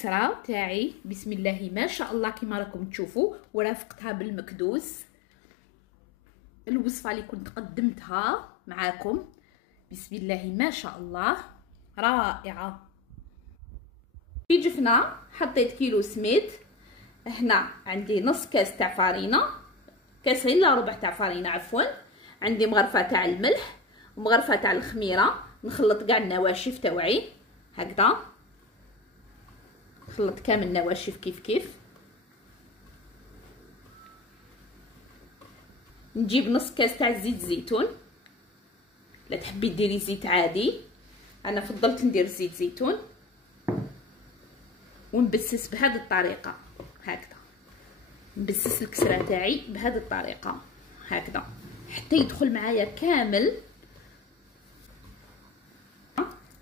الكسرة تاعي بسم الله ما شاء الله كما راكم تشوفوا، ورافقتها بالمكدوس. الوصفه اللي كنت قدمتها معاكم بسم الله ما شاء الله رائعه. في جفنه حطيت كيلو سميد، هنا عندي نص كاس تاع فارينه، كاسين لا ربع تاع فارينه عفوا، عندي مغرفه تاع الملح ومغرفه تاع الخميره. نخلط كاع النواشف تاوعي هكذا، خلط كامل النواشف كيف. نجيب نص كاس تاع زيت زيتون، لا تحبي ديري زيت عادي، انا فضلت ندير زيت زيتون. ونبسس بهذه الطريقه هكذا، نبسس الكسره تاعي بهذه الطريقه هكذا حتى يدخل معايا كامل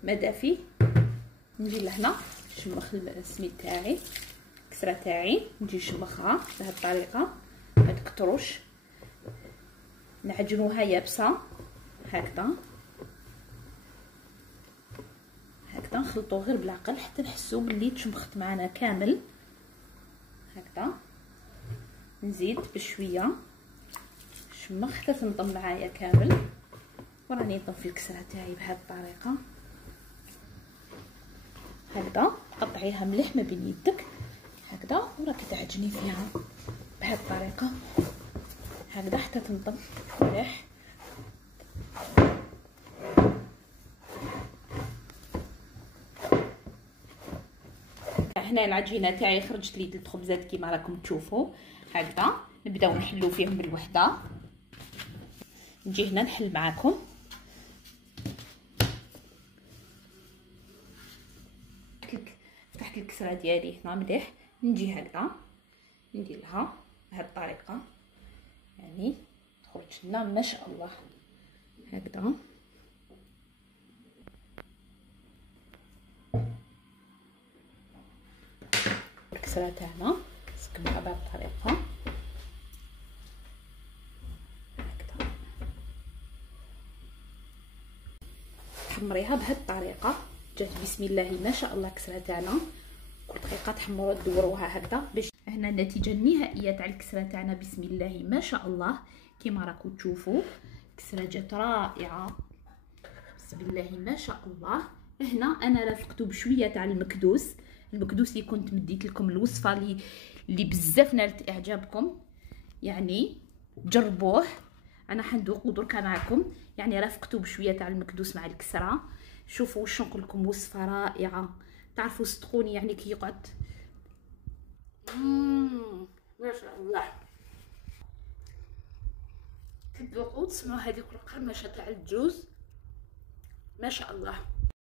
مدافي. نجي لهنا نشمخ السميد تاعي، الكسره تاعي نجي نشمخها بهذه الطريقه، هذاك الطروش نعجنوها يابسه هكذا نخلطوه غير بالعقل حتى نحسو بلي تشمخت معنا كامل هكذا. نزيد بشويه شمخ حتى تنضم معايا كامل، وراني نضم في الكسره تاعي بهذه الطريقه هكذا. قطعيها مليح ما بين يدك هكذا، وراكي تعجني فيها بهذه الطريقه هكذا حتى تنضم مليح. هنا العجينه تاعي خرجت لي 3 خبزات كيما راكم تشوفوا هكذا. نبداو نحلو فيهم بالوحده. نجي هنا نحل معاكم فتحت الكسره ديالي هنا مليح. نجي هكذا ندير لها بهذه الطريقه، يعني تخرج لنا ما شاء الله هكذا. الكسره تاعنا نسكبها بهذه الطريقه هكذا، تحمريها بهذه الطريقه. جات بسم الله ما شاء الله الكسره تاعنا كل دقيقه تحمروها تدوروها هكذا باش هنا النتيجه النهائيه تاع الكسره تاعنا بسم الله ما شاء الله كيما راكم تشوفوا. الكسره جات رائعه بسم الله ما شاء الله. هنا انا رافقته بشويه تاع المكدوس اللي كنت مديت لكم الوصفه اللي بزاف نالت اعجابكم، يعني جربوه. انا حندوقو دركا معكم، يعني رافقته بشويه تاع المكدوس مع الكسره. شوفوا واش نقول لكم، وصفه رائعه. تعرفوا صدقوني يعني كي يقعد ما شاء الله تذوقوا تسمعوا هذيك القرمشه تاع الجوز ما شاء الله.